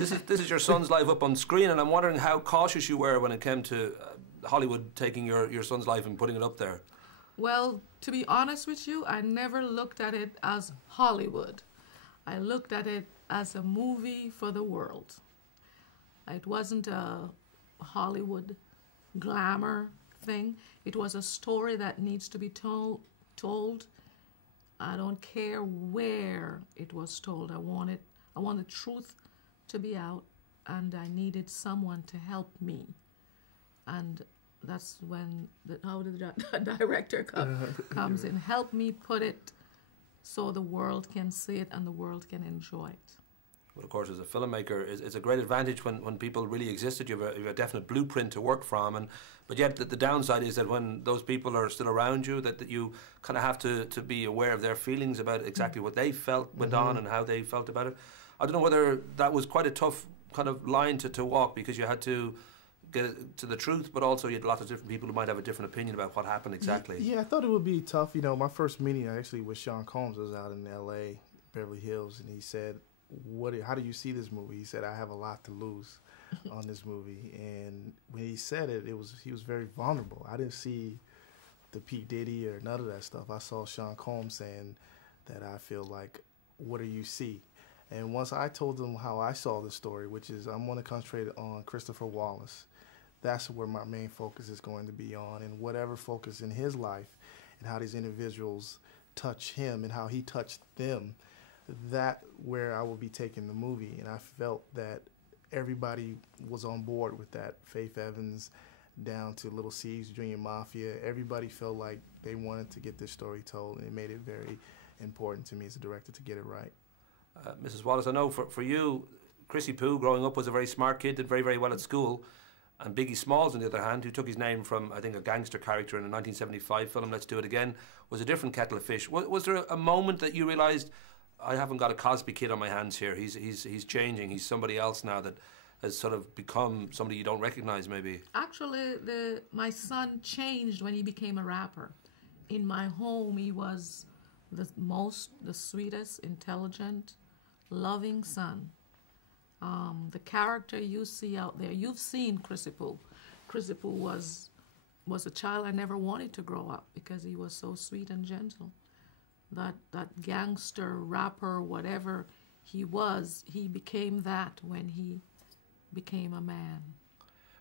This is your son's life up on screen, and I'm wondering how cautious you were when it came to Hollywood taking your son's life and putting it up there. Well, to be honest with you, I never looked at it as Hollywood. I looked at it as a movie for the world. It wasn't a Hollywood glamour thing. It was a story that needs to be told. I don't care where it was told. I want the truth to be out, and I needed someone to help me. And that's when the director comes in. Help me put it so the world can see it and the world can enjoy it. Well, of course, as a filmmaker, it's a great advantage when people really existed. You have a definite blueprint to work from, but yet the downside is that when those people are still around you, that you kind of have to be aware of their feelings about exactly what they felt went on and how they felt about it. I don't know whether that was quite a tough kind of line to walk, because you had to get to the truth, but also you had lots of different people who might have a different opinion about what happened exactly. Yeah, I thought it would be tough. You know, my first meeting actually with Sean Combs was out in L.A., Beverly Hills, and he said, how do you see this movie? He said, I have a lot to lose on this movie. And when he said it, he was very vulnerable. I didn't see the P. Diddy or none of that stuff. I saw Sean Combs saying that I feel like, what do you see? And once I told them how I saw the story, which is I'm going to concentrate on Christopher Wallace, that's where my main focus is going to be on, and whatever focus in his life and how these individuals touch him and how he touched them, that where I will be taking the movie. And I felt that everybody was on board with that. Faith Evans down to Little C's Junior Mafia, everybody felt like they wanted to get this story told, and it made it very important to me as a director to get it right. Mrs. Wallace, I know for you, Chrissy Poo, growing up, was a very smart kid, did very, very well at school. And Biggie Smalls, on the other hand, who took his name from, I think, a gangster character in a 1975 film, Let's Do It Again, was a different kettle of fish. Was there a moment that you realised, I haven't got a Cosby kid on my hands here, he's changing, he's somebody else now that has sort of become somebody you don't recognise maybe? Actually, my son changed when he became a rapper. In my home, he was the sweetest, intelligent, loving son. The character you see out there, you've seen Chrissy Poo. Chrissy Poo was a child I never wanted to grow up because he was so sweet and gentle. That gangster, rapper, whatever he was, he became that when he became a man.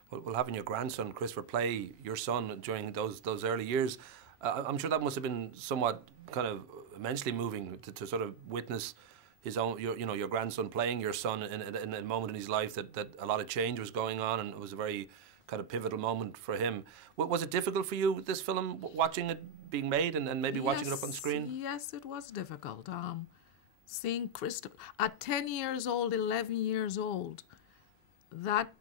Well, having your grandson, Christopher, play your son during those early years, I'm sure that must have been somewhat kind of immensely moving to sort of witness his own, your grandson playing your son in a moment in his life that a lot of change was going on, and it was a very kind of pivotal moment for him. Was it difficult for you with this film, watching it being made and maybe watching it up on screen? Yes, it was difficult. Seeing Christopher at 10 years old, 11 years old, that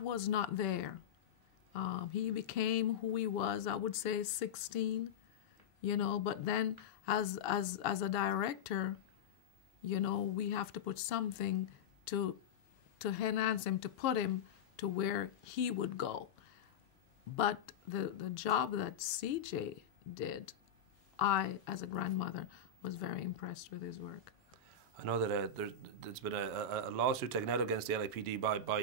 was not there. He became who he was, I would say 16, but then as a director, we have to put something to enhance him, to put him to where he would go. But the job that CJ did, I, as a grandmother, was very impressed with his work. I know that there's been a lawsuit taken out against the LAPD by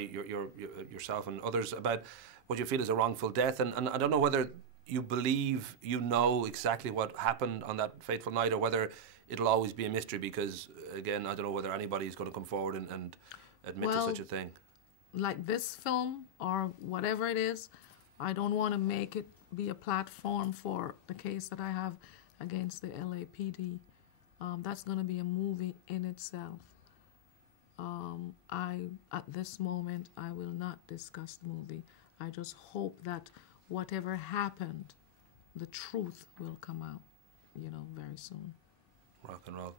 yourself and others about what you feel is a wrongful death, and I don't know whether you believe you know exactly what happened on that fateful night, or whether it'll always be a mystery, because, again, I don't know whether anybody is going to come forward and admit to such a thing. Like this film, or whatever it is, I don't want to make it be a platform for the case that I have against the LAPD. That's going to be a movie in itself. At this moment, I will not discuss the movie. I just hope that whatever happened, the truth will come out, very soon. Rock and roll.